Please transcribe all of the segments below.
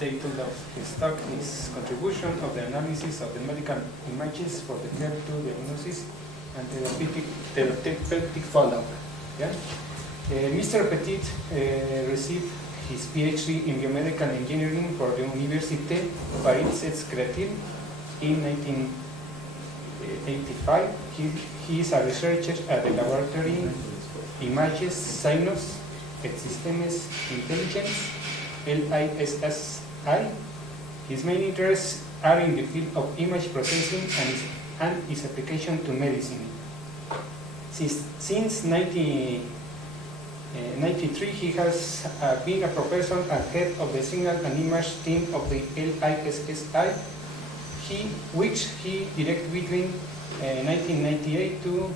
title of his talk is Contribution of the Analysis of the Medical Images for the Care to Diagnosis and Therapeutic Follow-up. Yeah? Mr. Petit received his PhD in biomedical engineering for the Université Paris-Créteil in 1985. He is a researcher at the laboratory Images, Signos, Sistemes Intelligence, LISSI. His main interests are in the field of image processing and its application to medicine. Since 1993, he has been a professor and head of the signal and image team of the LISSI, which he directed between 1998 to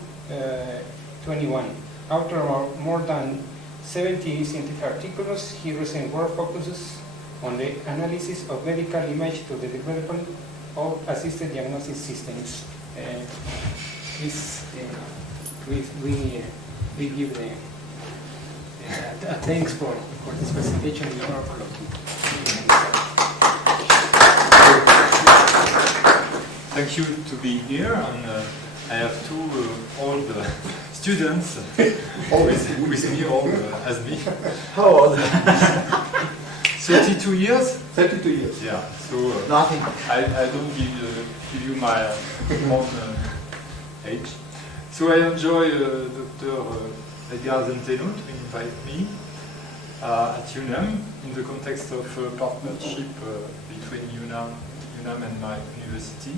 21. Author of more than 70 scientific articles, his recent work focuses on the analysis of medical image to the development of assisted diagnostic systems. We give the thanks for this presentation. Thank you to be here, and I have two old students with me, old as me. How old? 32 years? 32 years. Yeah, so Nothing. I don't give you my own age. So I enjoy Dr. Edgar Zenteno to invite me at UNAM in the context of partnership between UNAM and my university.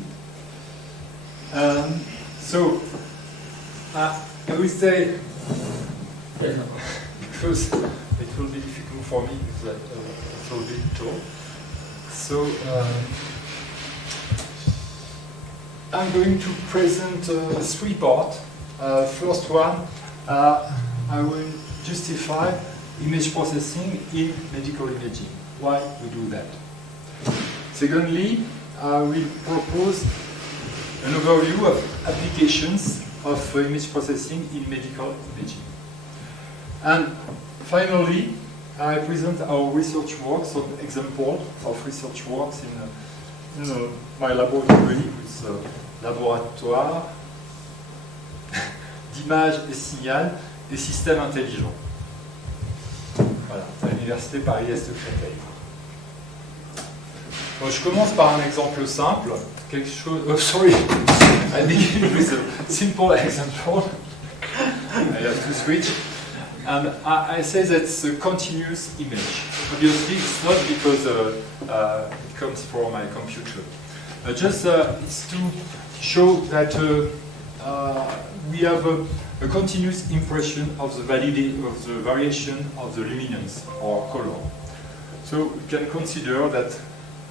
So I will say, because it will be difficult for me because it's a bit tall. So I'm going to present three parts. First one, I will justify image processing in medical imaging. Why we do that. Secondly, I will propose an overview of applications of image processing in medical imaging. And finally, I present our research work, some examples of research works in my laboratory with laboratoire d'images et signal des systèmes intelligents. Voilà, à l'université Paris-Est Créteil. Donc, je commence par un exemple simple, quelque chose. Oh, sorry, I begin with a simple example. I have to switch, and I say that it's a continuous image. Obviously, it's not because it comes from my computer. Just it's to show that we have a continuous impression of the validity of the variation of the luminance or color. So we can consider that.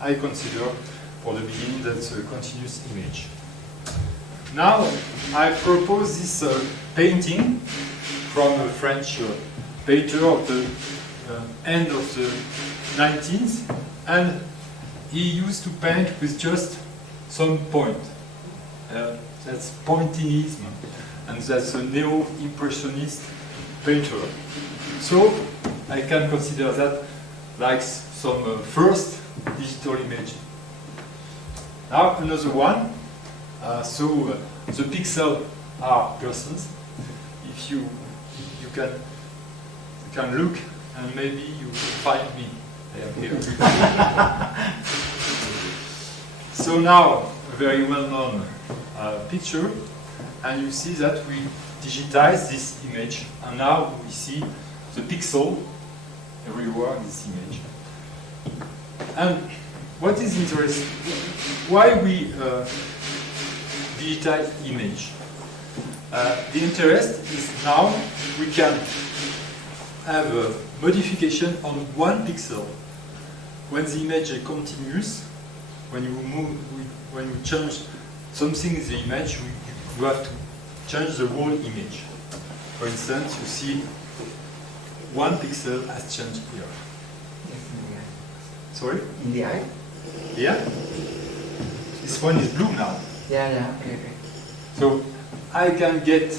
I consider for the beginning that's a continuous image. Now I propose this painting from a French painter of the end of the 19th, and he used to paint with just some point. That's pointillism, and that's a neo-impressionist painter. So I can consider that like some first digital image. Now another one. So the pixels are persons. If you can look, and maybe you find me. I am here. So now a very well-known picture, and you see that we digitize this image, and now we see the pixel everywhere in this image. And what is interesting, why we digitize image? The interest is now we can have a modification on one pixel. When the image is continuous, when you change something in the image, you have to change the whole image. For instance, you see one pixel has changed here. Sorry? In the eye? Yeah? This one is blue now. Yeah, okay. So I can get,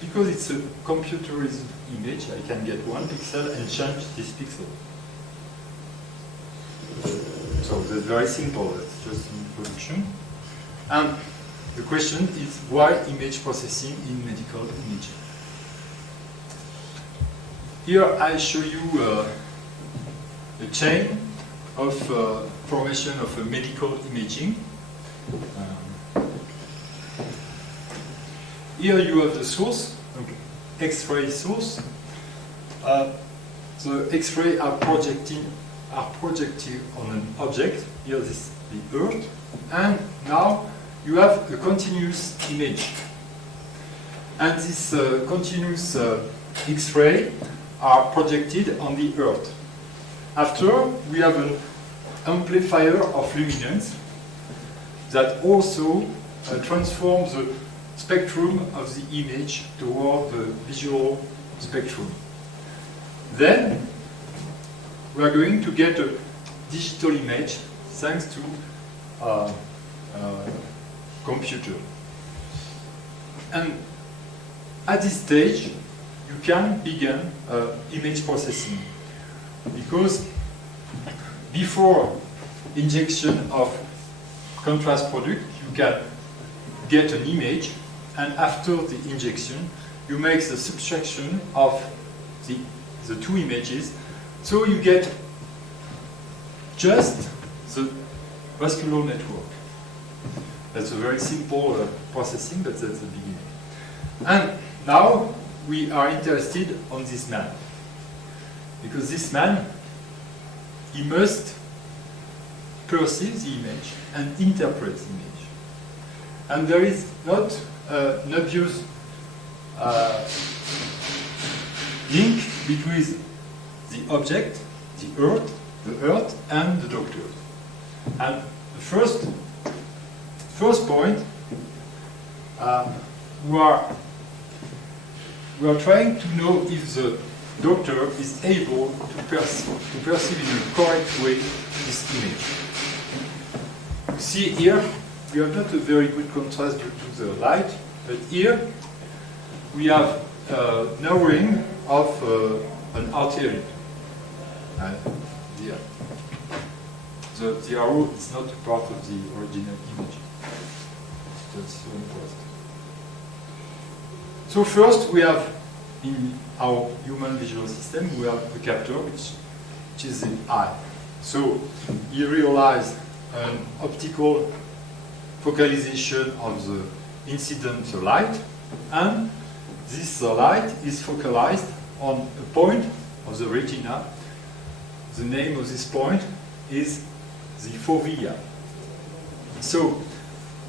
because it's a computerized image, I can get one pixel and change this pixel. So that's very simple. It's just an introduction. And the question is why image processing in medical imaging? Here I show you a chain of formation of a medical imaging. Here you have the source, X-ray source. The X-ray are projected on an object. Here this is the Earth, and now you have a continuous image. And this continuous X-ray are projected on the Earth. After, we have an amplifier of luminance that also transforms the spectrum of the image toward the visual spectrum. Then, we are going to get a digital image thanks to computer. And at this stage, you can begin image processing, because before injection of contrast product, you can get an image, and after the injection, you make the subtraction of the two images, so you get just the vascular network. That's a very simple processing, but that's the beginning. And now we are interested on this man, because this man, he must perceive the image and interpret the image. And there is not an obvious link between the object, the Earth, and the doctor. And the first point, we are trying to know if the doctor is able to perceive in a correct way this image. You see here, we have not a very good contrast due to the light, but here we have narrowing of an artery. Here. The arrow is not part of the original image. That's so important. So first we have in our human visual system, we have a captor which is the eye. So you realize an optical focalization of the incident light, and this light is focalized on a point of the retina. The name of this point is the fovea. So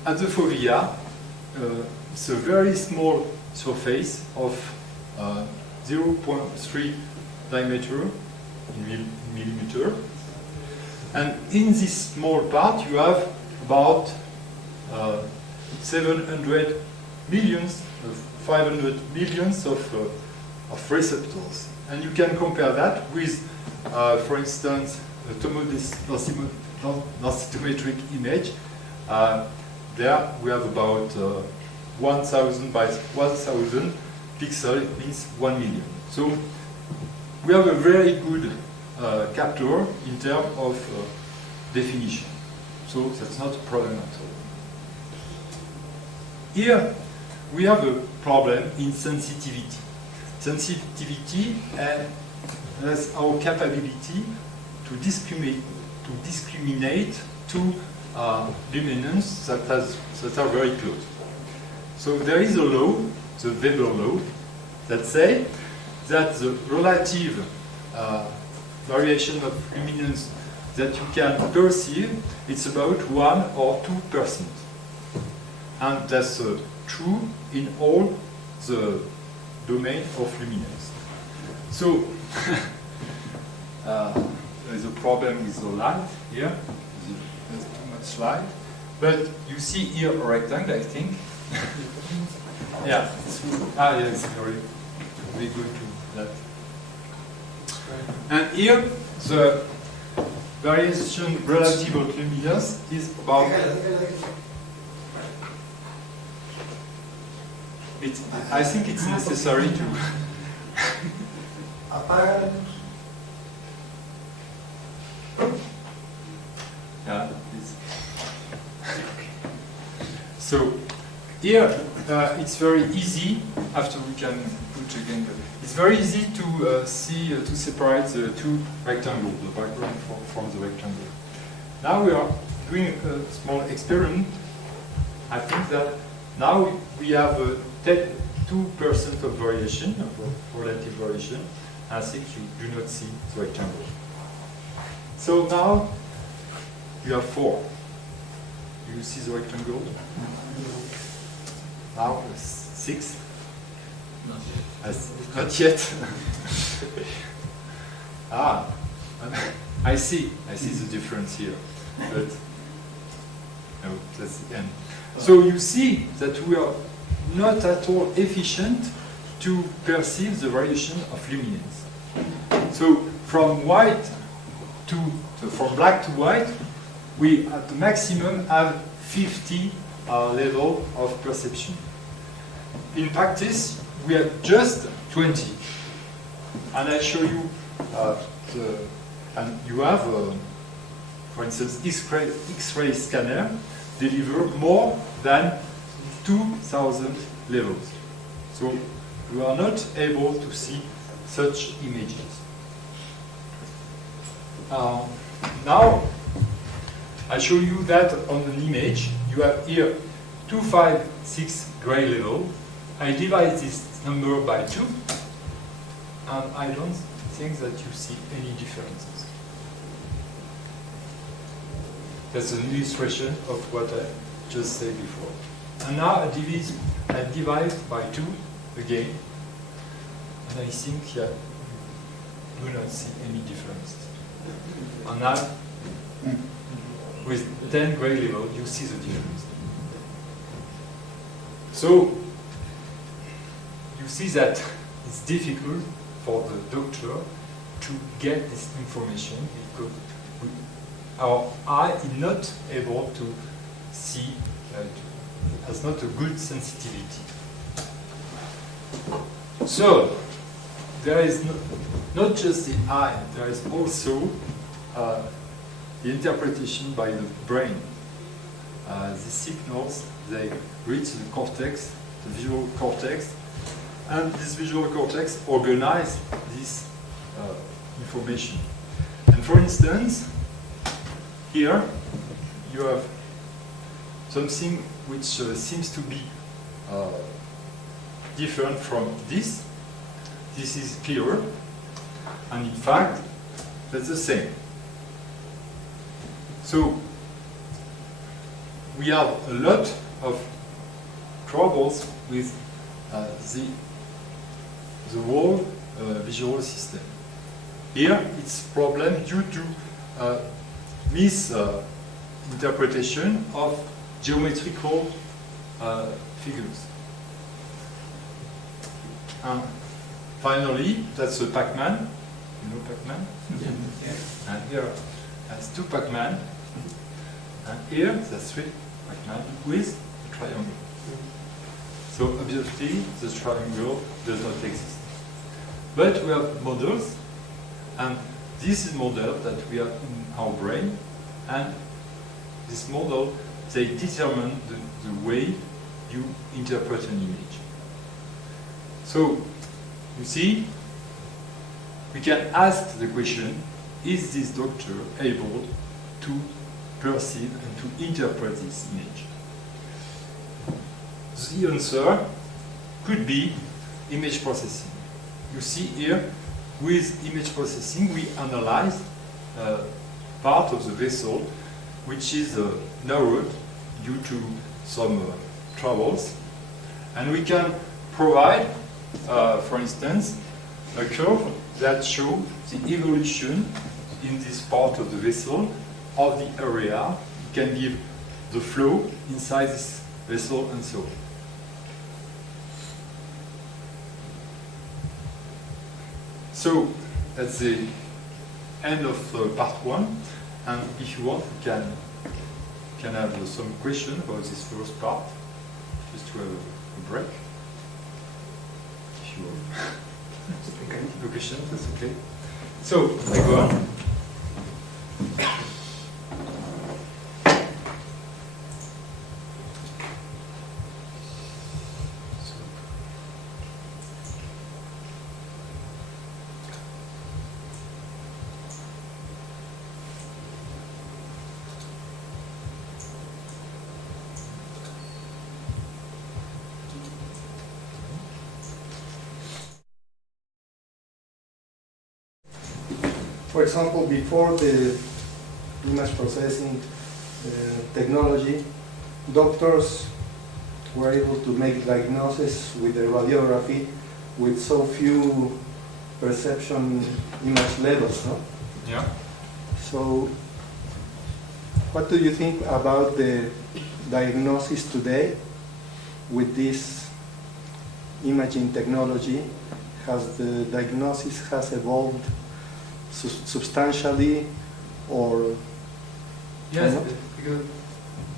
at the fovea, it's a very small surface of 0.3 diameter in millimeter, and in this small part you have about 700 millions, 500 millions of receptors, and you can compare that with, for instance, a tomodensitometric image. There we have about 1,000 by 1,000 pixels, it means 1 million. So we have a very good capture in terms of definition. So that's not a problem at all. Here we have a problem in sensitivity. Sensitivity has our capability to discriminate two luminance that are very close. So there is a law, the Weber law, that says that the relative variation of luminance that you can perceive, it's about 1 or 2%. And that's true in all the domain of luminance. So there is a problem with the light here. There's too much light. But you see here a rectangle, I think. Yeah. Yes, very good to that. And here the variation relative of luminance is about. I think it's necessary to. So here it's very easy. After we can put again, it's very easy to see to separate the two rectangles, the background from the rectangle. Now we are doing a small experiment. I think that now we have 2% of variation, of relative variation. I think you do not see the rectangle. So now you have 4. You see the rectangle? Now 6. Not yet. I see the difference here. But no, that's the end. So you see that we are not at all efficient to perceive the variation of luminance. So from black to white, we at the maximum have 50 level of perception. In practice, we have just 20. And I show you and you have, for instance, X-ray scanner deliver more than 2,000 levels. So you are not able to see such images. Now, I show you that on an image. You have here 256 gray level. I divide this number by 2, and I don't think that you see any differences. That's an illustration of what I just said before. And now I divide by 2 again, and I think you do not see any difference. And now, with 10 gray level, you see the difference. So, you see that it's difficult for the doctor to get this information because our eye is not able to see, has not a good sensitivity. So, there is not just the eye, there is also the interpretation by the brain. The signals, they reach the cortex, the visual cortex, and this visual cortex organizes this information. And for instance, here you have something which seems to be different from this. This is clearer, and in fact, that's the same. So, we have a lot of troubles with the whole visual system. Here, it's a problem due to misinterpretation of geometrical figures. And finally, that's a Pac-Man. You know Pac-Man? Yeah. And here, that's 2 Pac-Man. And here, that's 3 Pac-Man with a triangle. So obviously, the triangle does not exist. But we have models, and this is model that we have in our brain, and this model, they determine the way you interpret an image. So, you see, we can ask the question, is this doctor able to perceive and to interpret this image? The answer could be image processing. You see here, with image processing, we analyze part of the vessel which is narrowed due to some troubles, and we can provide, for instance, a curve that shows the evolution in this part of the vessel of the area. We can give the flow inside this vessel and so on. So that's the end of part 1, and if you want, we can have some question about this first part, just to have a break. If you have no question, that's okay. So I go on. For example, before the image processing technology, doctors were able to make diagnosis with the radiography with so few perception image levels, no? Yeah. So, what do you think about the diagnosis today with this imaging technology? Has the diagnosis has evolved substantially, or Yes, not? because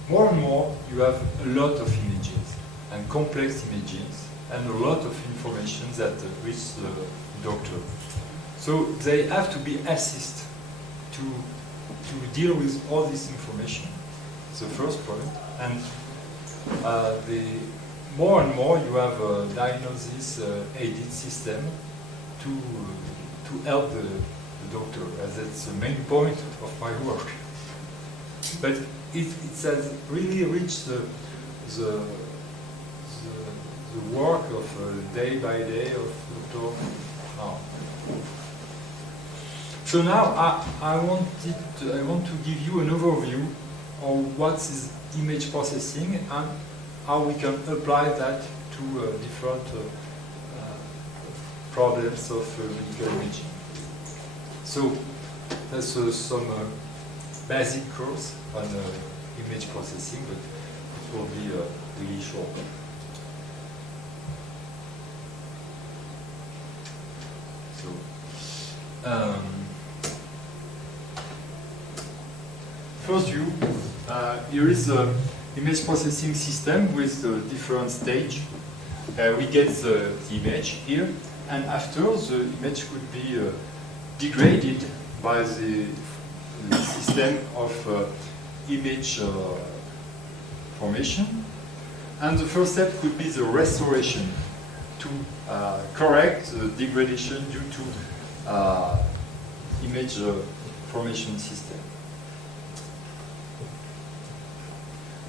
more and more you have a lot of images and complex images and a lot of information that reach the doctor. So they have to be assisted to deal with all this information. It's the first point. And more and more you have a diagnosis aided system to help the doctor, as that's the main point of my work. But it has really reached the work of day by day of doctor now. So now I want to give you an overview of what is image processing and how we can apply that to different problems of medical imaging. So that's some basic course on image processing, but it will be really short. So, first view, here is the image processing system with the different stage. We get the image here, and after the image could be degraded by the system of image formation. And the first step could be the restoration to correct the degradation due to image formation system.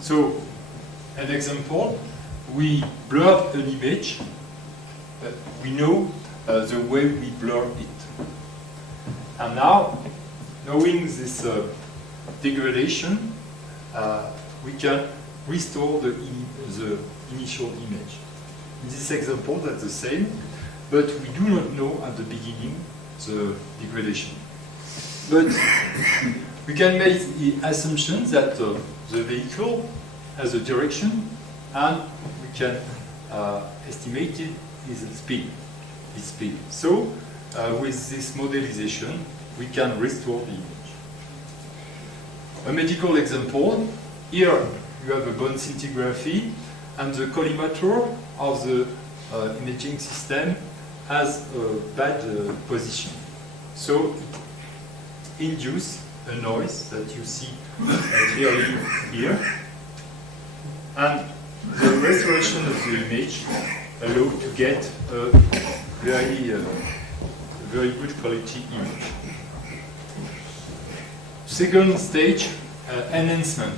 So, an example, we blur an image, but we know the way we blur it. And now, knowing this degradation, we can restore the initial image. In this example, that's the same, but we do not know at the beginning the degradation. But we can make the assumption that the vehicle has a direction, and we can estimate its speed. So, with this modelization, we can restore the image. A medical example, here you have a bone scintigraphy, and the collimator of the imaging system has a bad position. So it induces a noise that you see clearly here. And the restoration of the image allows to get a very good quality image. Second stage, enhancement.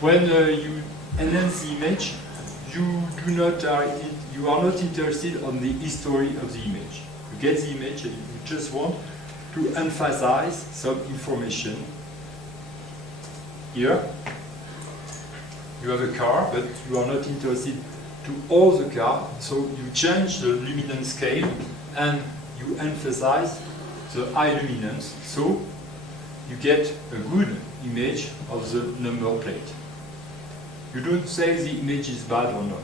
When you enhance the image, you are not interested on the history of the image. You get the image and you just want to emphasize some information. Here, you have a car, but you are not interested to all the car, so you change the luminance scale and you emphasize the high luminance, so you get a good image of the number plate. You don't say the image is bad or not.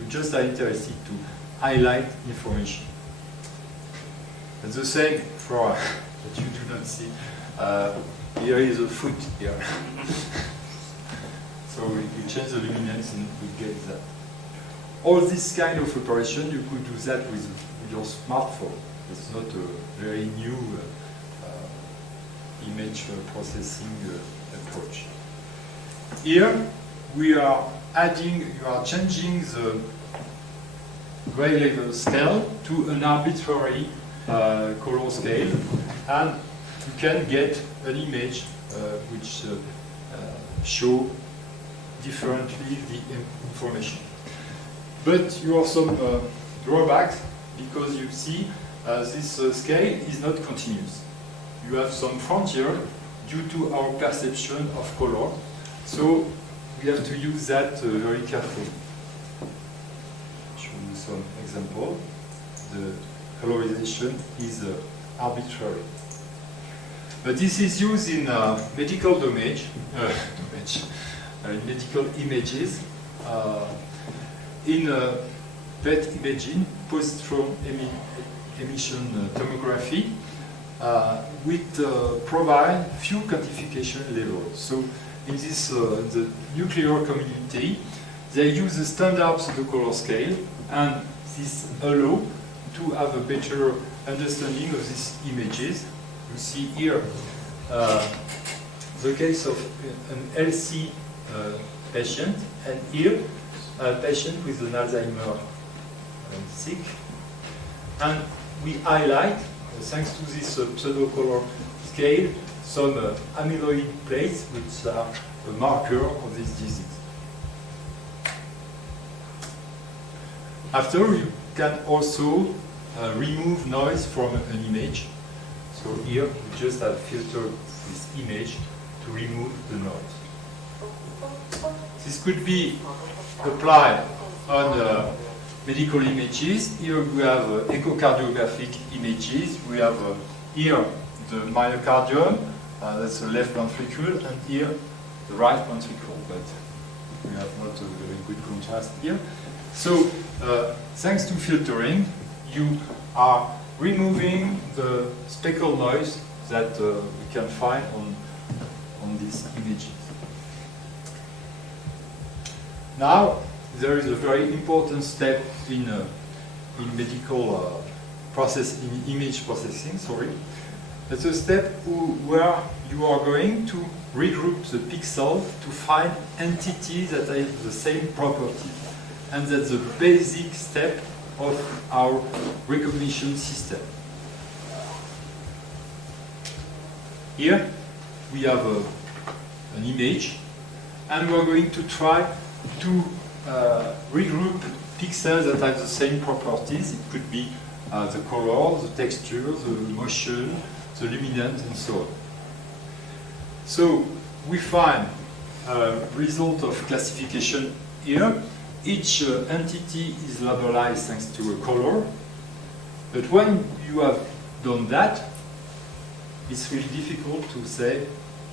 You just are interested to highlight information. And the same for that you do not see. Here is a foot here. So you change the luminance and you get that. All this kind of operation, you could do that with your smartphone. It's not a very new image processing approach. Here, we are changing the gray level scale to an arbitrary color scale, and you can get an image which show differently the information. But you have some drawbacks, because you see this scale is not continuous. you have some frontier due to our perception of color. So we have to use that very carefully. Show you some example. The colorization is arbitrary. But this is used in medical domain, in medical images, in PET imaging, positron emission tomography, with provide few quantification levels. So in this the nuclear community, they use the standard pseudocolor scale, and this allow to have a better understanding of these images. You see here the case of an LC patient, and here a patient with an Alzheimer sick. And we highlight, thanks to this pseudocolor scale, some amyloid plates which are a marker of this disease. After, you can also remove noise from an image. So here we just have filtered this image to remove the noise. This could be applied on medical images. Here we have echocardiographic images. We have here the myocardium, that's the left ventricle, and here the right ventricle, but we have not a very good contrast here. So thanks to filtering, you are removing the speckle noise that we can find on these images. Now, there is a very important step in medical in image processing. Sorry, that's a step where you are going to regroup the pixels to find entities that have the same property, and that's the basic step of our recognition system. Here we have an image, and we are going to try to regroup pixels that have the same properties. It could be the color, the texture, the motion, the luminance, and so on. So we find a result of classification here. Each entity is labelized thanks to a color. But when you have done that, it's really difficult to say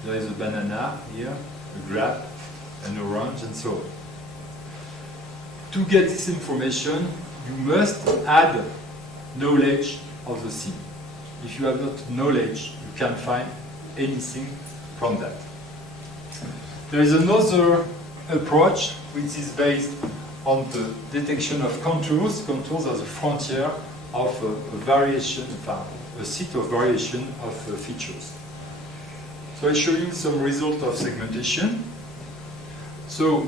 there is a banana here, a grape, an orange, and so on. To get this information, you must add knowledge of the scene. If you have not knowledge, you can't find anything from that. There is another approach which is based on the detection of contours. Contours are the frontier of a variation, a set of variation of features. So I show you some result of segmentation. So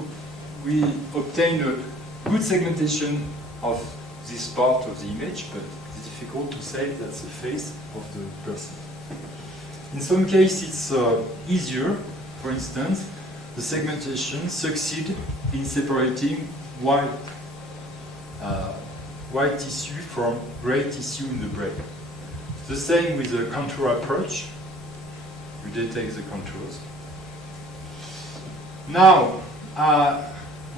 we obtain a good segmentation of this part of the image, but it's difficult to say that's the face of the person. In some cases, it's easier. For instance, the segmentation succeeds in separating white tissue from gray tissue in the brain. The same with the contour approach. You detect the contours. Now,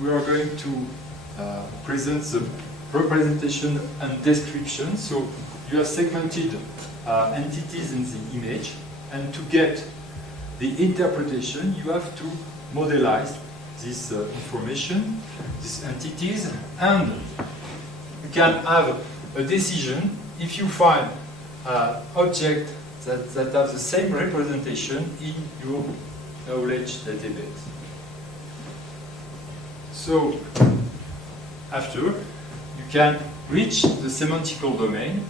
we are going to present the representation and description. So you have segmented entities in the image, and to get the interpretation, you have to modelize this information, these entities, and you can have a decision if you find objects that have the same representation in your knowledge database. So after, you can reach the semantical domain,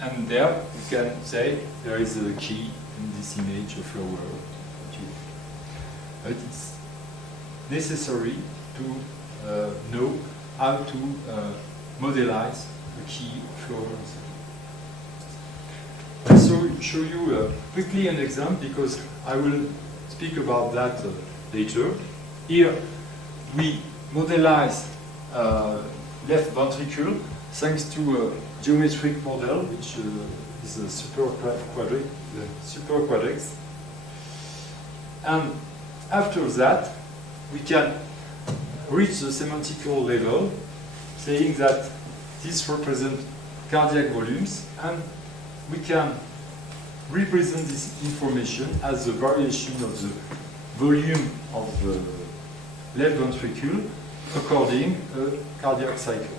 and there you can say there is a key in this image of your world. But it's necessary to know how to modelize the key of your world. I show you quickly an example, because I will speak about that later. Here we modelize left ventricle thanks to a geometric model which is the super quadrics. And after that, we can reach the semantical level, saying that this represents cardiac volumes, and we can represent this information as the variation of the volume of the left ventricle according a cardiac cycle.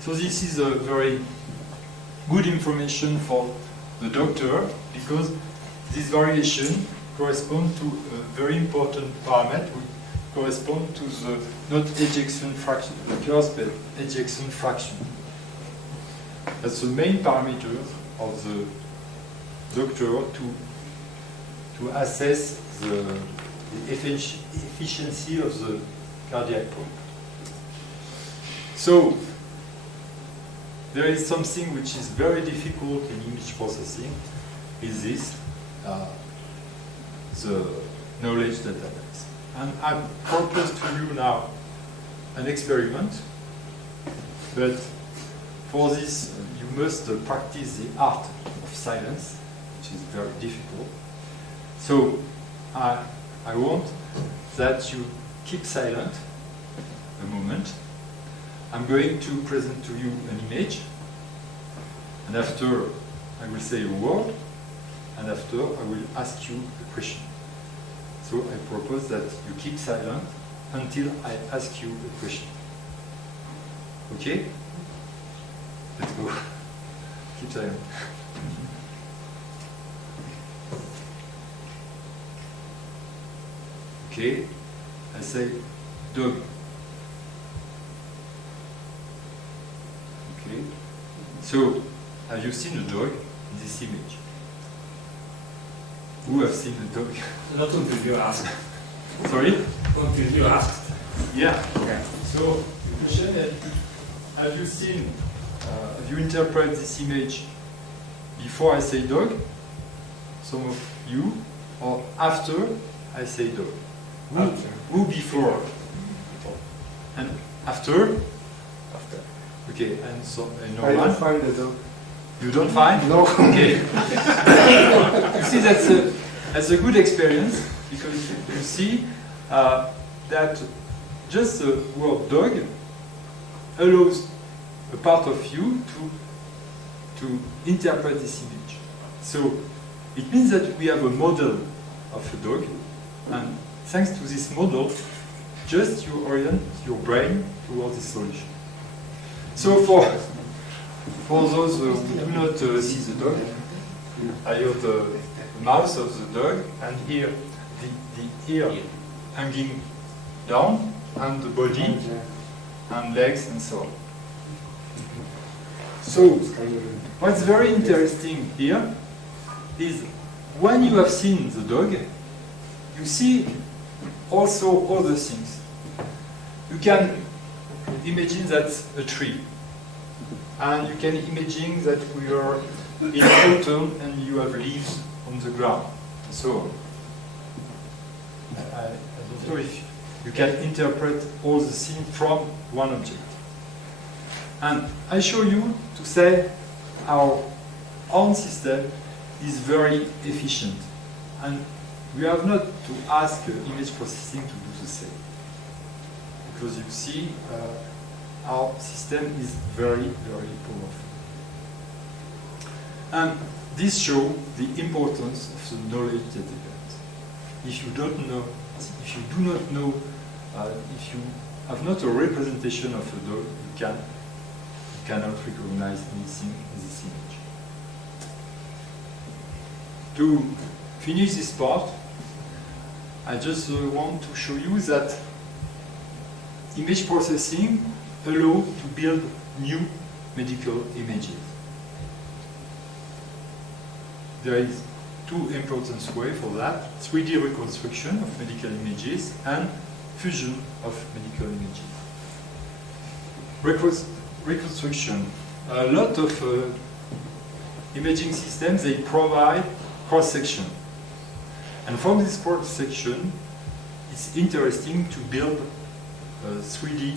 So this is a very good information for the doctor, because this variation corresponds to a very important parameter, correspond to the not ejection fraction, the cusp ejection fraction. That's the main parameter of the doctor to assess the efficiency of the cardiac pump. So there is something which is very difficult in image processing, is this, the knowledge database. And I propose to you now an experiment, but for this you must practice the art of silence, which is very difficult. So I want that you keep silent a moment. I'm going to present to you an image, and after I will say a word, and after I will ask you a question. So I propose that you keep silent until I ask you a question. Okay? Let's go. Keep silent. Okay, I say dog. Okay, so have you seen a dog in this image? Who have seen a dog? Not until you asked. Sorry? Until you asked. Yeah. Okay. So the question is, have you seen, have you interpreted this image before I say dog? Some of you, or after I say dog? Who before? And after? After. Okay, and so no I don't one? find the dog. You don't find? No. Okay. You see, that's a good experience, because you see that just the word dog allows a part of you to interpret this image. So it means that we have a model of a dog, and thanks to this model, just you orient your brain towards this solution. So for those who do not see the dog, I have the mouth of the dog, and here the ear hanging down, and the body, and legs, and so on. So what's very interesting here is when you have seen the dog, you see also other things. You can imagine that's a tree, and you can imagine that we are in autumn and you have leaves on the ground, and so on. I don't know if you can interpret all the scene from one object. And I show you to say our own system is very efficient, and we have not to ask image processing to do the same, because you see our system is very, very powerful. And this shows the importance of the knowledge database. If you don't know, if you do not know, if you have not a representation of a dog, you cannot recognize anything in this image. To finish this part, I just want to show you that image processing allows to build new medical images. There is two important ways for that: 3D reconstruction of medical images and fusion of medical images. Reconstruction. A lot of imaging systems, they provide cross-section. And from this cross-section, it's interesting to build a 3D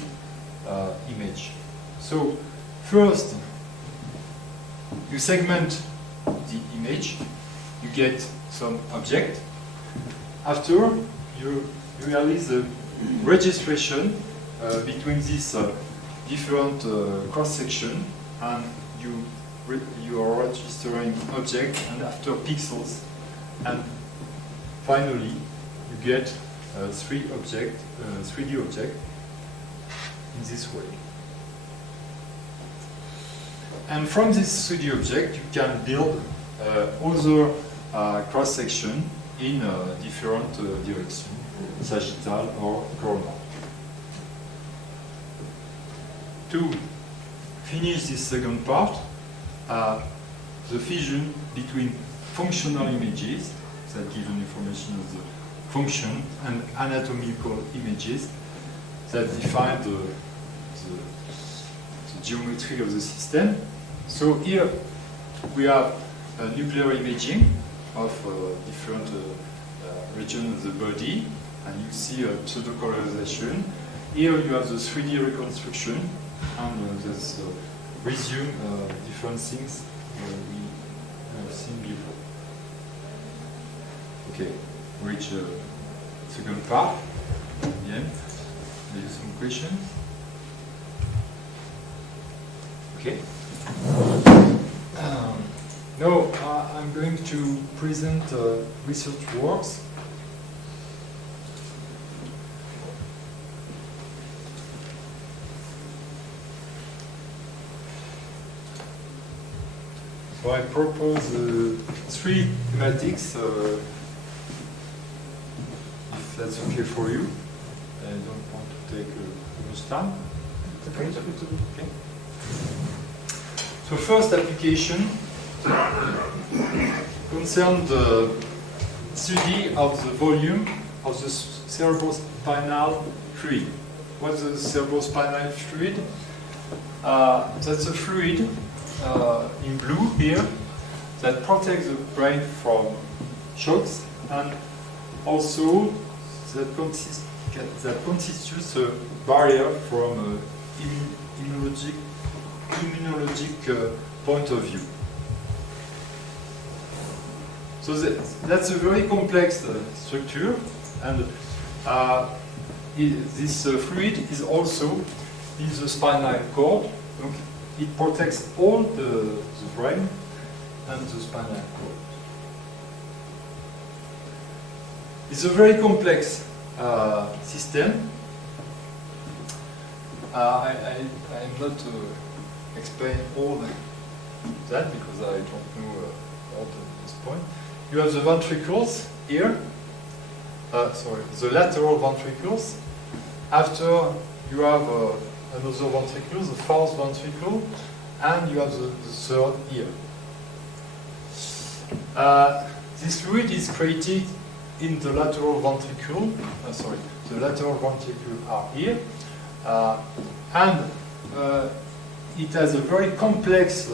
image. So first, you segment the image, you get some object. After, you realize the registration between these different cross-section, and you are registering object, and after pixels, and finally you get 3D object in this way. And from this 3D object, you can build other cross-section in different direction, sagittal or coronal. To finish this second part, the fusion between functional images that give an information of the function and anatomical images that define the geometry of the system. So here we have nuclear imaging of different regions of the body, and you see a pseudocolorization. Here you have the 3D reconstruction, and that's resume different things we have seen before. Okay, reach second part. Yeah, maybe some questions. Okay. Now I'm going to present research works. So I propose 3 thematics, if that's okay for you. I don't want to take too much time. Okay. So first application concerns the study of the volume of the cerebrospinal fluid. What's the cerebrospinal fluid? That's a fluid in blue here that protects the brain from shocks, and also that constitutes a barrier from immunologic point of view. So that's a very complex structure, and this fluid is also in the spinal cord. Donc, it protects all the brain and the spinal cord. It's a very complex system. I'm not explain all that because I don't know all at this point. You have the ventricles here. The lateral ventricles. After you have another ventricle, the fourth ventricle, and you have the third here. This fluid is created in the lateral ventricle. The lateral ventricle are here, and it has a very complex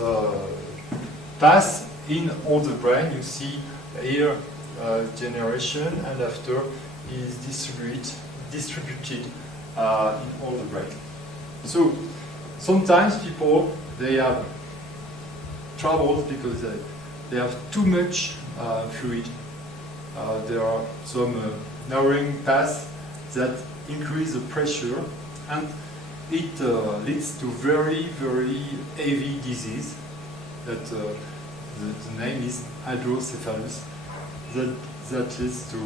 path in all the brain. You see here generation, and after is distributed in all the brain. So sometimes people, they have troubles because they have too much fluid. There are some narrowing paths that increase the pressure, and it leads to very, very heavy disease that the name is hydrocephalus, that leads to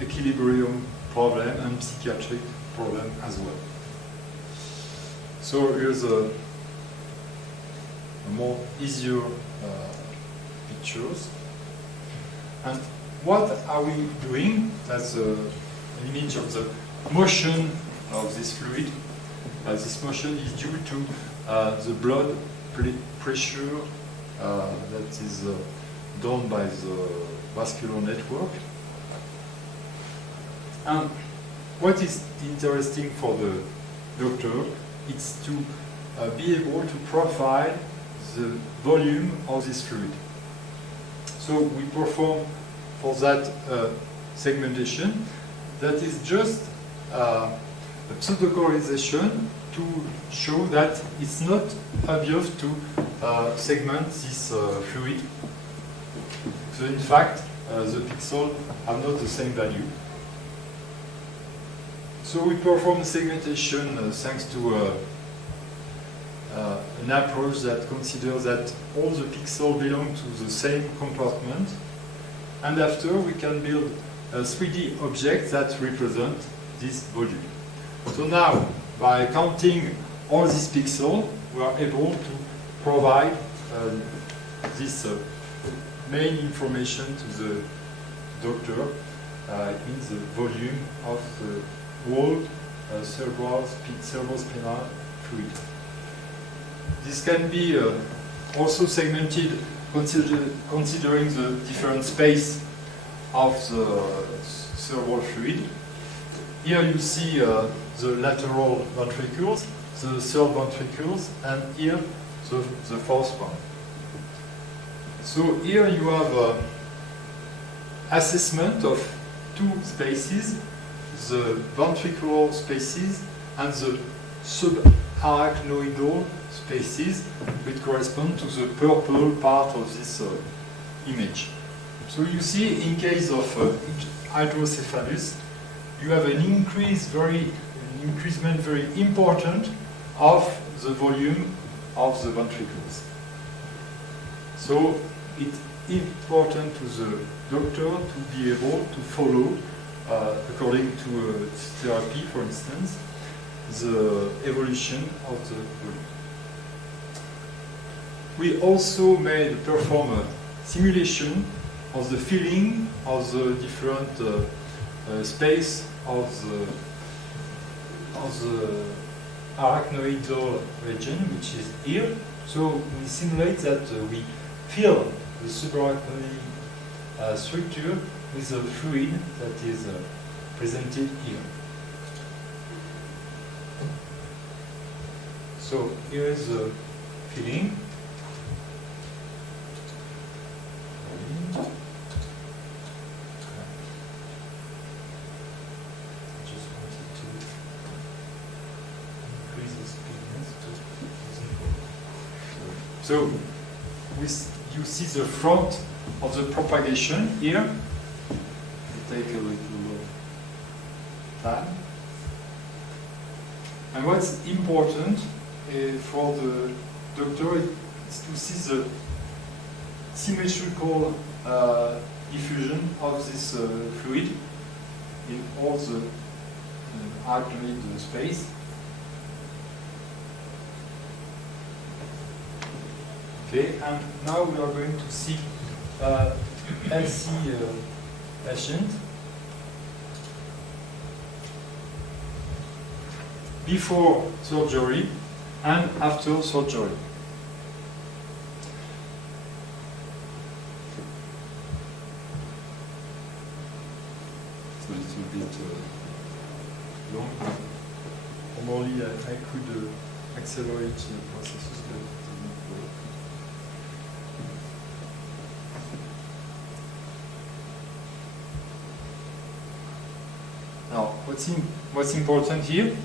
equilibrium problem and psychiatric problem as well. So here's a more easier pictures. And what are we doing? That's an image of the motion of this fluid. This motion is due to the blood pressure that is done by the vascular network. And what is interesting for the doctor is to be able to profile the volume of this fluid. So we perform for that segmentation that is just a pseudocolorization to show that it's not obvious to segment this fluid. So in fact, the pixels have not the same value. So we perform segmentation thanks to an approach that considers that all the pixels belong to the same compartment, and after we can build a 3D object that represent this volume. So now, by counting all these pixels, we are able to provide this main information to the doctor. It means the volume of the whole cerebrospinal fluid. This can be also segmented considering the different space of the cerebral fluid. Here you see the lateral ventricles, the third ventricles, and here the fourth one. So here you have assessment of two spaces, the ventricular spaces and the subarachnoidal spaces, which correspond to the purple part of this image. So you see, in case of hydrocephalus, you have an increasement very important of the volume of the ventricles. So it's important to the doctor to be able to follow, according to therapy, for instance, the evolution of the volume. We also perform a simulation of the filling of the different space of the arachnoidal region, which is here. So we simulate that we fill the subarachnoid structure with a fluid that is presented here. So here is the filling. So you see the front of the propagation here. We take a little time. And what's important for the doctor is to see the symmetrical diffusion of this fluid in all the arachnoid space. Okay, and now we are going to see healthy patient before surgery and after surgery. It's a little bit long. Normally I could accelerate the processes, but it doesn't work. Now, what's important here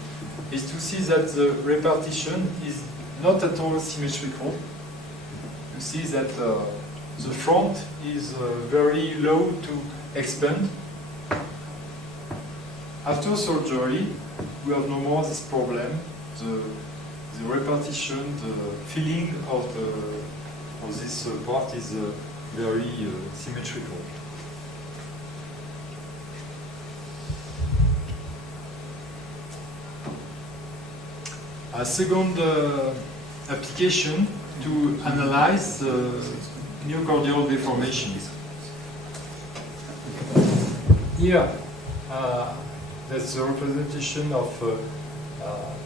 is to see that the repartition is not at all symmetrical. You see that the front is very low to expand. After surgery, we have no more this problem. The repartition, the filling of this part is very symmetrical. A second application to analyze myocardial deformations. Here, that's a representation of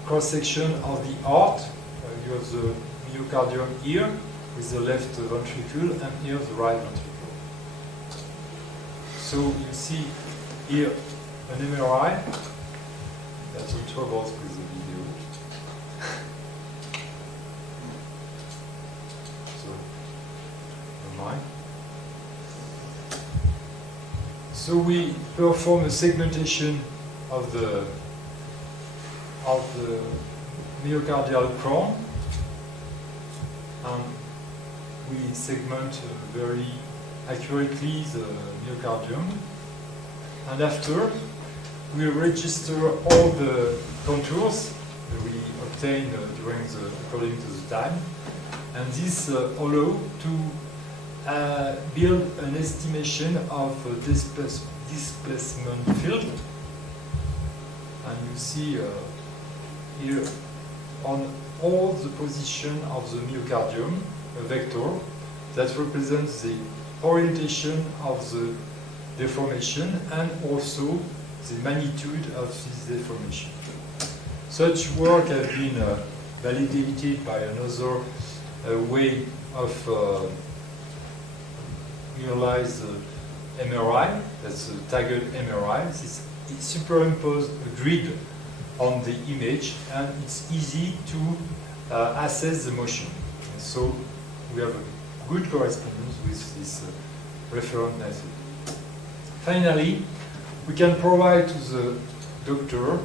cross-section of the heart. You have the myocardium here with the left ventricle, and here the right ventricle. So you see here an MRI. That's some troubles with the video. So, never mind. So we perform a segmentation of the myocardial crown, and we segment very accurately the myocardium. And after, we register all the contours that we obtain according to the time. And this allows to build an estimation of displacement field. And you see here on all the position of the myocardium, a vector that represents the orientation of the deformation and also the magnitude of this deformation. Such work has been validated by another way of realize MRI, that's a tagged MRI. It superimposes a grid on the image and it's easy to assess the motion. And so we have a good correspondence with this reference method. Finally, we can provide to the doctor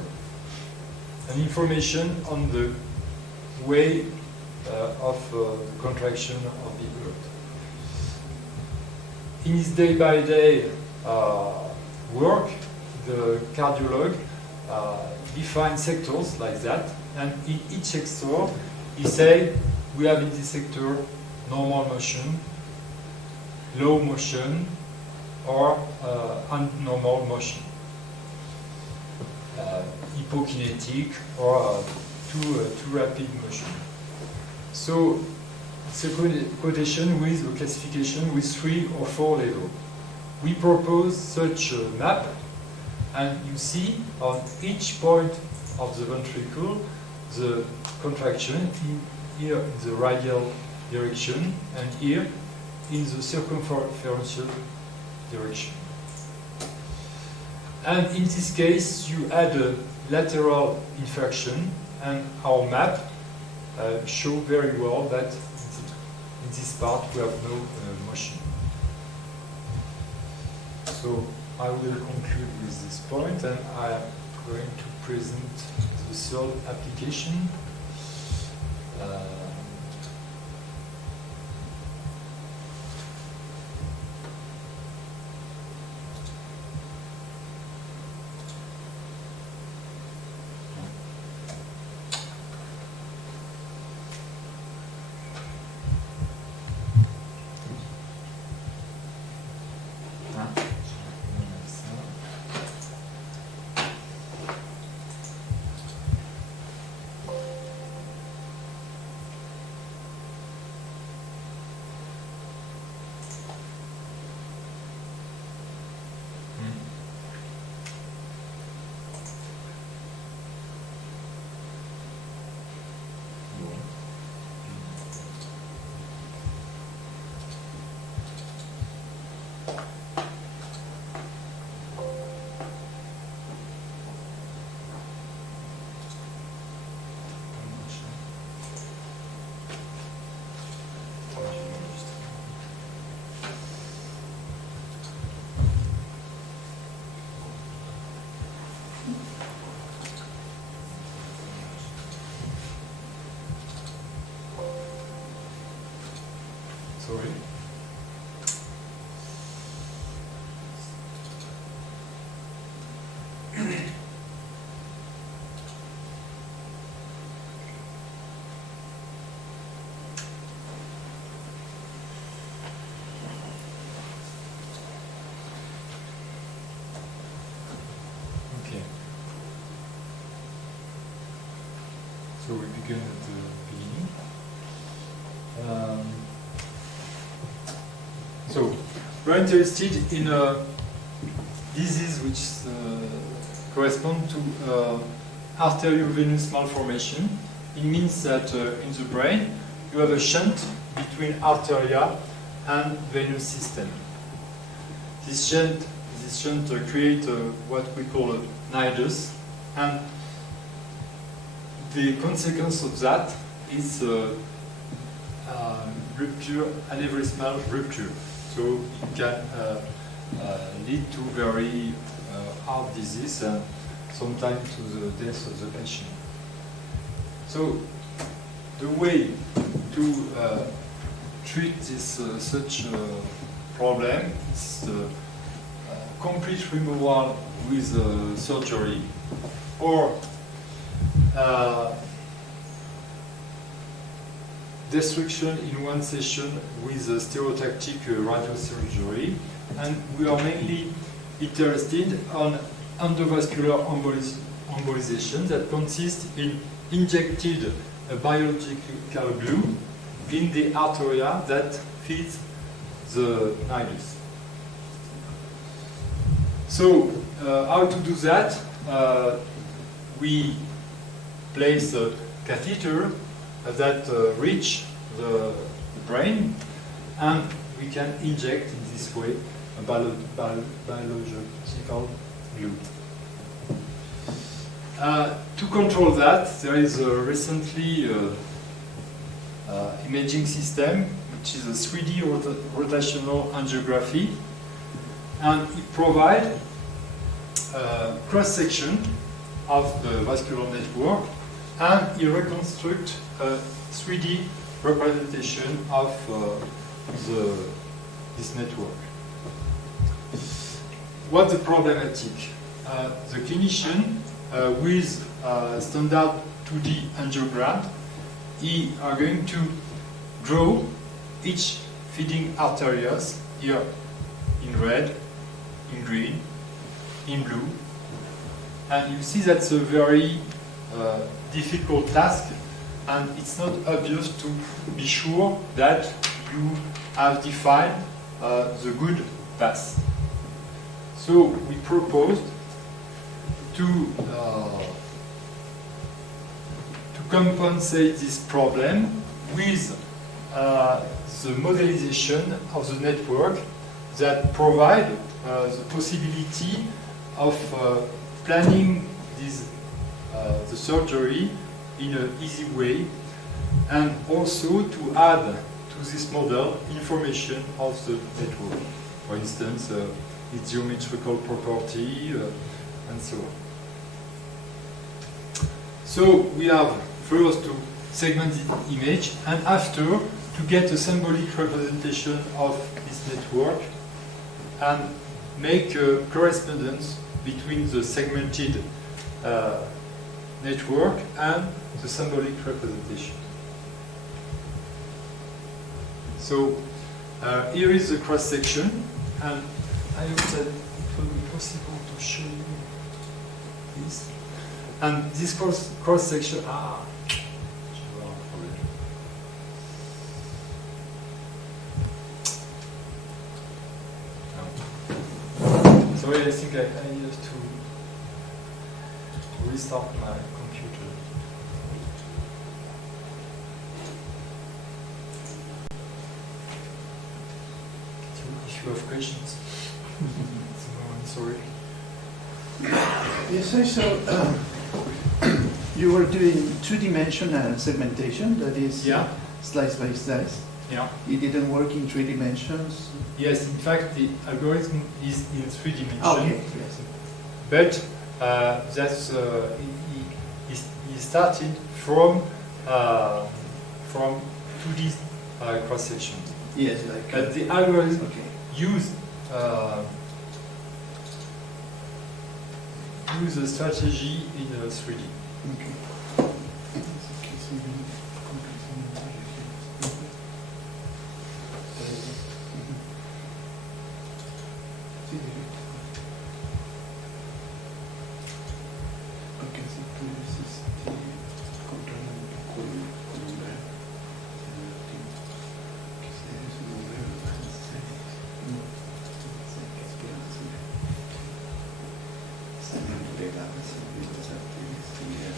an information on the way of the contraction of the heart. In his day-by-day work, the cardiologist defines sectors like that, and in each sector, he says, we have in this sector normal motion, low motion, or abnormal motion, hypokinetic, or too rapid motion. So it's a quotation with a classification with 3 or 4 levels. We propose such a map, and you see on each point of the ventricle the contraction here in the radial direction and here in the circumferential direction. And in this case, you add a lateral infarction, and our map show very well that in this part we have no motion. So I will conclude with this point, and I am going to present the third application. Sorry. Okay. So we begin at the beginning. So, we're interested in a disease which corresponds to arteriovenous malformation. It means that in the brain you have a shunt between arteria and venous system. This shunt creates what we call a nidus, and the consequence of that is rupture, aneurysmal rupture. So it can lead to very heart disease and sometimes to the death of the patient. So the way to treat this such problem is the complete removal with surgery, or destruction in one session with stereotactic radiosurgery. And we are mainly interested on endovascular embolization that consists in injected biological glue in the arteria that feeds the nidus. So, how to do that? We place a catheter that reach the brain, and we can inject in this way a biological glue. To control that, there is a recently imaging system, which is a 3D rotational angiography, and it provides cross-section of the vascular network, and it reconstructs a 3D representation of this network. What's the problematic? The clinician with standard 2D angiogram, are going to draw each feeding arteries here in red, in green, in blue, and you see that's a very difficult task, and it's not obvious to be sure that you have defined the good path. So we proposed to compensate this problem with the modelization of the network that provide the possibility of planning the surgery in an easy way, and also to add to this model information of the network. For instance, its geometrical property, and so on. So we have first to segment the image, and after to get a symbolic representation of this network and make a correspondence between the segmented network and the symbolic representation. So here is the cross section, and I hope that it will be possible to show you this. And this cross section, sorry, I think I have to restart my computer. If you have questions, I'm sorry. Yes, I saw you were doing two-dimensional segmentation, that is slice by slice. Yeah. It didn't work in 3 dimensions. Yes, in fact, the algorithm is in 3 dimensions. Okay. Yes. But that's he started from 2D cross section. Yes, like. But the algorithm used a strategy in 3D. Okay.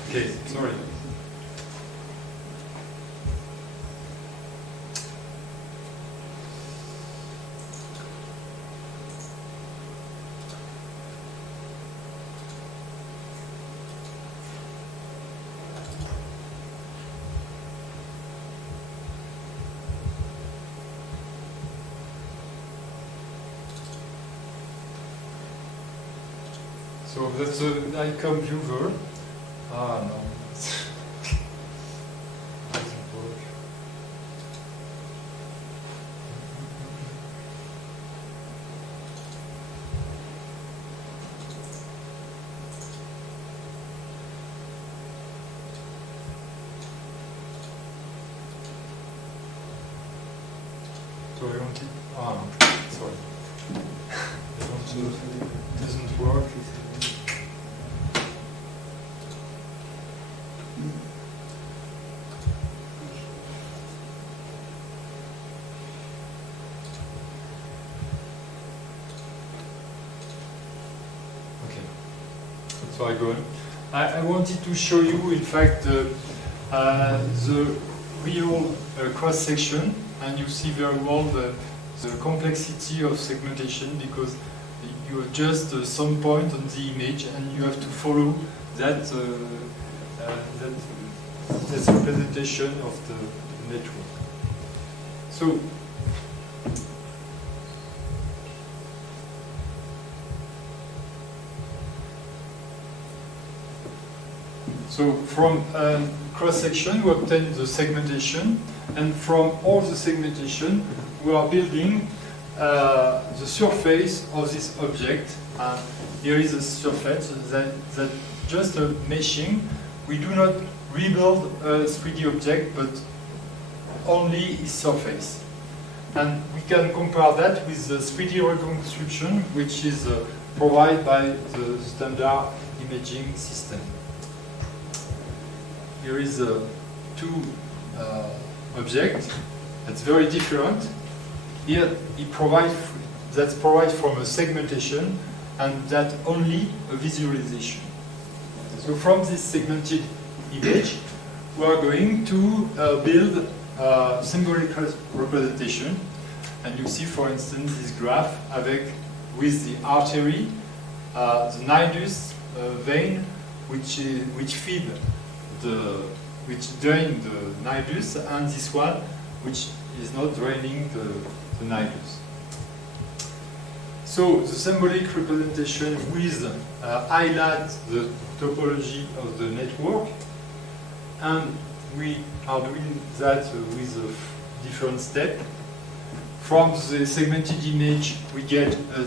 Okay, sorry. So that's an icon viewer. Ah, no. Doesn't work. Oh, sorry. Doesn't work. Okay. So I go on. I wanted to show you, in fact, the real cross-section, and you see very well the complexity of segmentation, because you adjust some point on the image and you have to follow that representation of the network. So from cross-section, we obtain the segmentation, and from all the segmentation, we are building the surface of this object. Here is a surface that just a meshing. We do not rebuild a 3D object, but only its surface. And we can compare that with the 3D reconstruction, which is provided by the standard imaging system. Here is two objects that's very different. Here it provides from a segmentation, and that only a visualization. So from this segmented image, we are going to build symbolic representation. And you see, for instance, this graph with the artery, the nidus vein, which drain the nidus, and this one, which is not draining the nidus. So the symbolic representation will highlight the topology of the network, and we are doing that with a different step. From the segmented image, we get a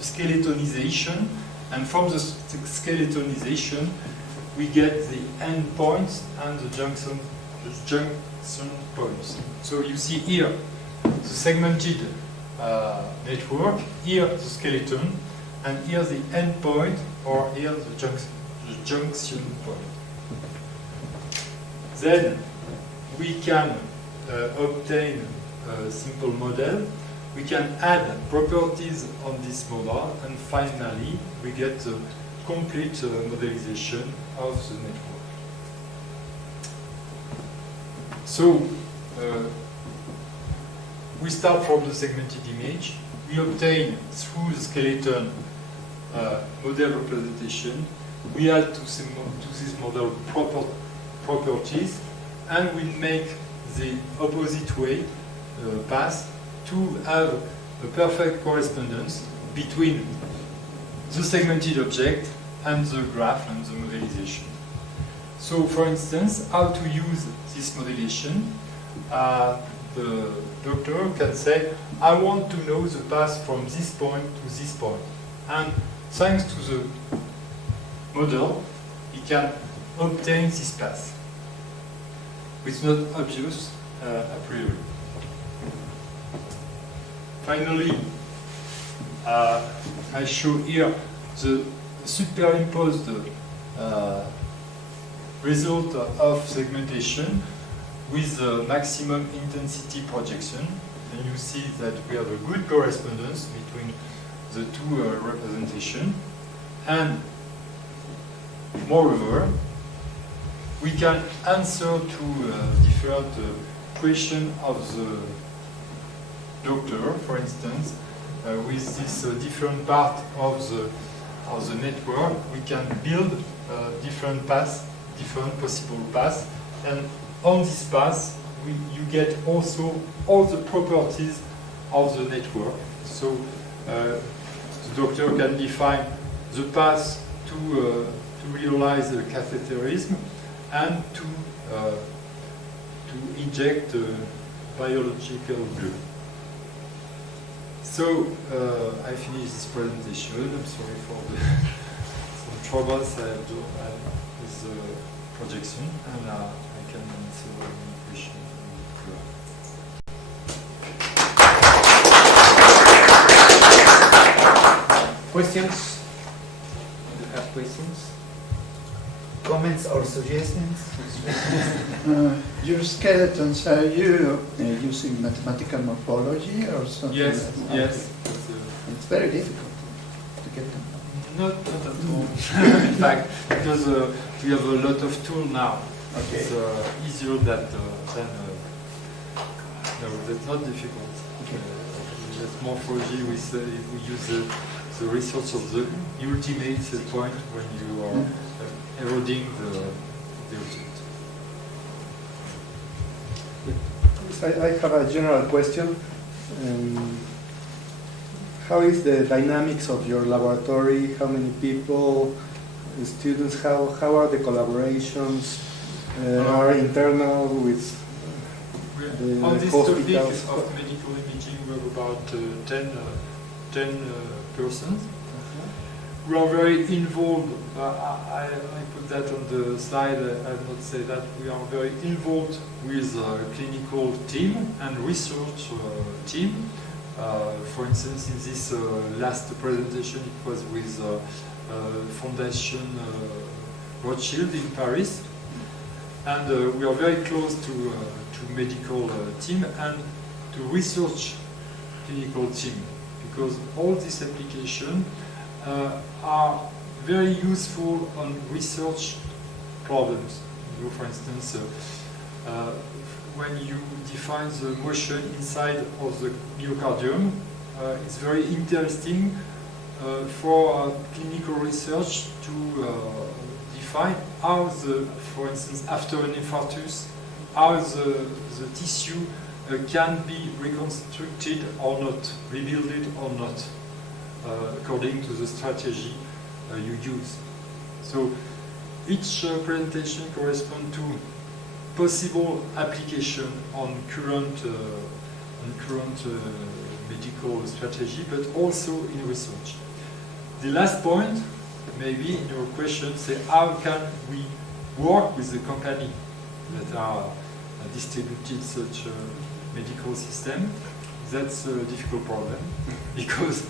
skeletonization, and from the skeletonization, we get the endpoints and the junction points. So you see here the segmented network, here the skeleton, and here the endpoint, or here the junction point. Then we can obtain a simple model. We can add properties on this model, and finally we get the complete modelization of the network. So we start from the segmented image. We obtain through the skeleton model representation. We add to this model properties, and we make the opposite way path to have a perfect correspondence between the segmented object and the graph and the modelization. So, for instance, how to use this modelization? The doctor can say, I want to know the path from this point to this point. And thanks to the model, he can obtain this path, which is not obvious a priori. Finally, I show here the superimposed result of segmentation with the maximum intensity projection. And you see that we have a good correspondence between the two representations. And moreover, we can answer to different questions of the doctor, for instance, with this different part of the network. We can build different paths, different possible paths, and on this path you get also all the properties of the network. So the doctor can define the path to realize the catheterism and to inject biological blood. So I finished this presentation. I'm sorry for some troubles I have with the projection, and I can answer any question. Questions? Do you have questions? Comments or suggestions? Your skeletons, are you using mathematical morphology or something? Yes, like that? yes. It's very difficult to get them. Not at all. In fact, because we have a lot of tools now. Okay. It's easier than no, that's not difficult. Okay. That's morphology. We use the resource of the ultimate point when you are eroding the object. I have a general question. How is the dynamics of your laboratory? How many people, students? How are the collaborations? Are internal with the On this topic hospitals? of medical imaging, we have about 10 persons. We are very involved. I put that on the slide. I will not say that we are very involved with clinical team and research team. For instance, in this last presentation, it was with Fondation Rothschild in Paris, and we are very close to medical team and to research clinical team, because all these applications are very useful on research problems. You know, for instance, when you define the motion inside of the myocardium, it's very interesting for clinical research to define how for instance, after an infarctus, how the tissue can be reconstructed or not, rebuilt or not, according to the strategy you use. So each presentation corresponds to possible application on current medical strategy, but also in research. The last point, maybe in your question, say how can we work with the company that are distributed such a medical system? That's a difficult problem because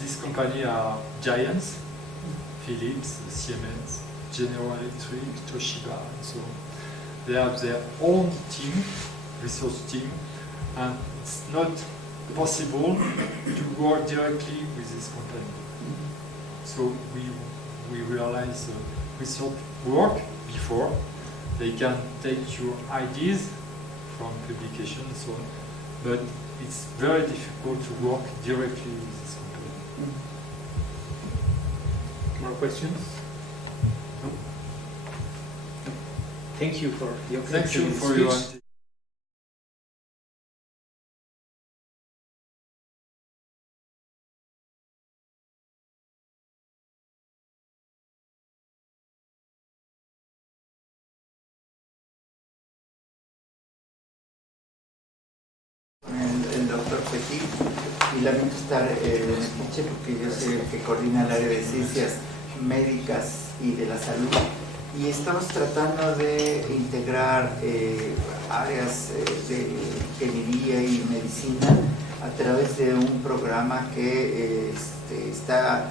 these companies are giants: Philips, Siemens, General Electric, Toshiba, and so on. They have their own team, resource team, and it's not possible to work directly with this company. So we realize research work before. They can take your ideas from publication and so on, but it's very difficult to work directly with this company. More questions? No? Thank you for the Thank you excellent for your speech. El doctor Petit, y lamento estar en el pinche porque yo soy el que coordina el área de ciencias médicas y de la salud, y estamos tratando de integrar áreas de ingeniería y medicina a través de un programa que está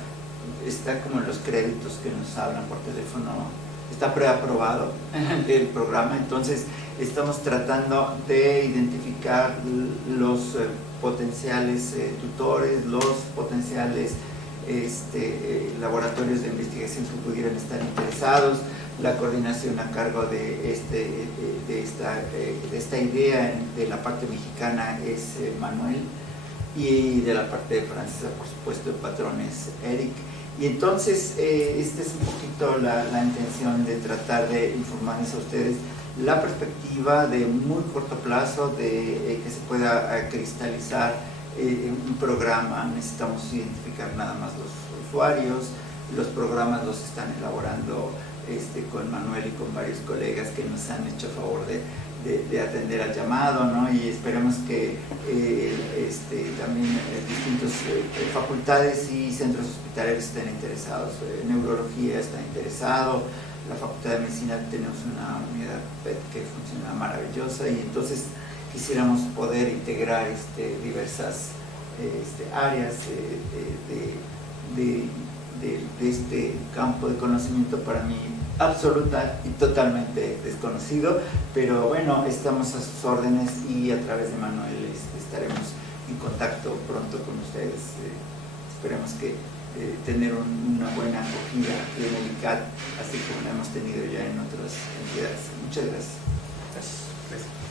como en los créditos que nos hablan por teléfono, está preaprobado el programa. Entonces estamos tratando de identificar los potenciales tutores, los potenciales laboratorios de investigación que pudieran estar interesados. La coordinación a cargo de esta idea de la parte mexicana es Manuel, y de la parte francesa, por supuesto, el patrón es Eric. Y entonces esta es un poquito la intención de tratar de informarles a ustedes la perspectiva de muy corto plazo de que se pueda cristalizar un programa. Necesitamos identificar nada más los usuarios. Los programas los están elaborando con Manuel y con varios colegas que nos han hecho favor de atender al llamado, ¿no? Y esperemos que también distintas facultades y centros hospitalarios estén interesados. Neurología está interesado, la Facultad de Medicina tenemos una unidad PET que funciona maravillosa, y entonces quisiéramos poder integrar diversas áreas de este campo de conocimiento para mí absoluta y totalmente desconocido, pero bueno, estamos a sus órdenes y a través de Manuel estaremos en contacto pronto con ustedes. Esperemos que tener una buena acogida en el ICAT, así como la hemos tenido ya en otras entidades. Muchas gracias. Gracias.